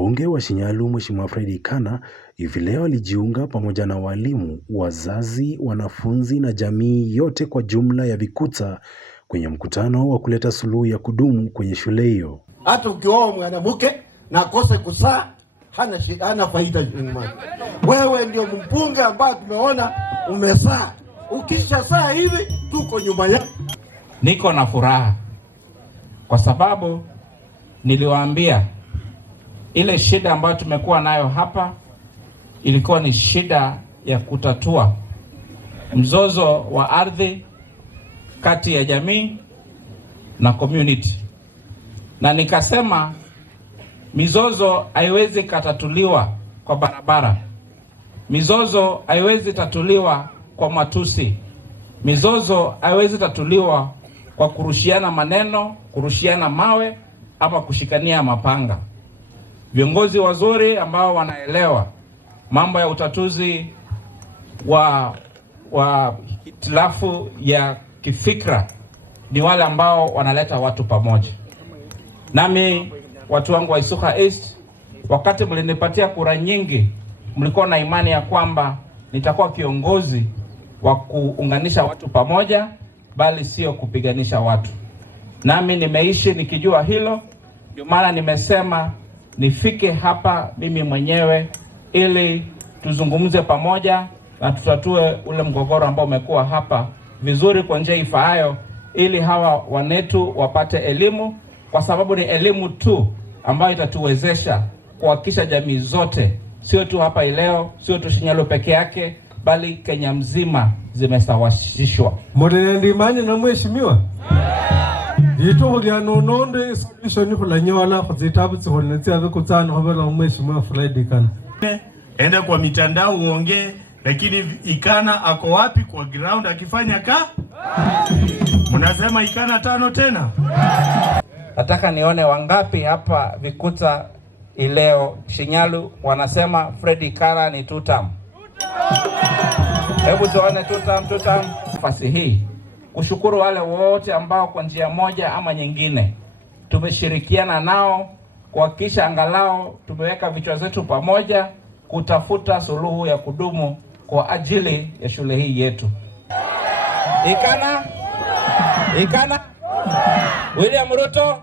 Mbunge wa Shinyalu Mheshimiwa Fred Ikana hivi leo alijiunga pamoja na walimu, wazazi, wanafunzi na jamii yote kwa jumla ya Bikuta kwenye mkutano wa kuleta suluhu ya kudumu kwenye shule hiyo. Hata ukioa mwanamke na akose kuzaa hana faida nyumbani. Wewe ndio mbunge ambaye tumeona umezaa. Ukisha saa hivi tuko nyuma yako. Niko na furaha kwa sababu niliwaambia ile shida ambayo tumekuwa nayo hapa ilikuwa ni shida ya kutatua mzozo wa ardhi kati ya jamii na community. Na nikasema mizozo haiwezi katatuliwa kwa barabara. Mizozo haiwezi tatuliwa kwa matusi. Mizozo haiwezi tatuliwa kwa kurushiana maneno, kurushiana mawe ama kushikania mapanga. Viongozi wazuri ambao wanaelewa mambo ya utatuzi wa hitilafu ya kifikra ni wale ambao wanaleta watu pamoja. Nami watu wangu wa Isuka East, wakati mlinipatia kura nyingi, mlikuwa na imani ya kwamba nitakuwa kiongozi wa kuunganisha watu pamoja, bali sio kupiganisha watu. Nami nimeishi nikijua hilo, ndio maana nimesema nifike hapa mimi mwenyewe ili tuzungumze pamoja na tutatue ule mgogoro ambao umekuwa hapa vizuri kwa njia ifaayo, ili hawa wanetu wapate elimu, kwa sababu ni elimu tu ambayo itatuwezesha kuhakikisha jamii zote, sio tu hapa ileo, sio tu Shinyalu peke yake, bali Kenya mzima zimesawasishwa. Mwenendimani na mheshimiwa yito ya nononde solution kula nyola kuzitabu tsiholetse abekutana habala mheshimiwa Fred Ikana. Enda kwa mitandao uongee, lakini Ikana ako wapi kwa ground akifanya Mnasema Ikana 5 tena? Nataka nione wangapi hapa Bikuta ileo Shinyalu wanasema Fred Ikana ni 2 term. Hebu tuone 2 term. Nafasi hii kushukuru wale wote ambao kwa njia moja ama nyingine tumeshirikiana nao kuhakikisha angalau tumeweka vichwa zetu pamoja kutafuta suluhu ya kudumu kwa ajili ya shule hii yetu. Ikana William Ruto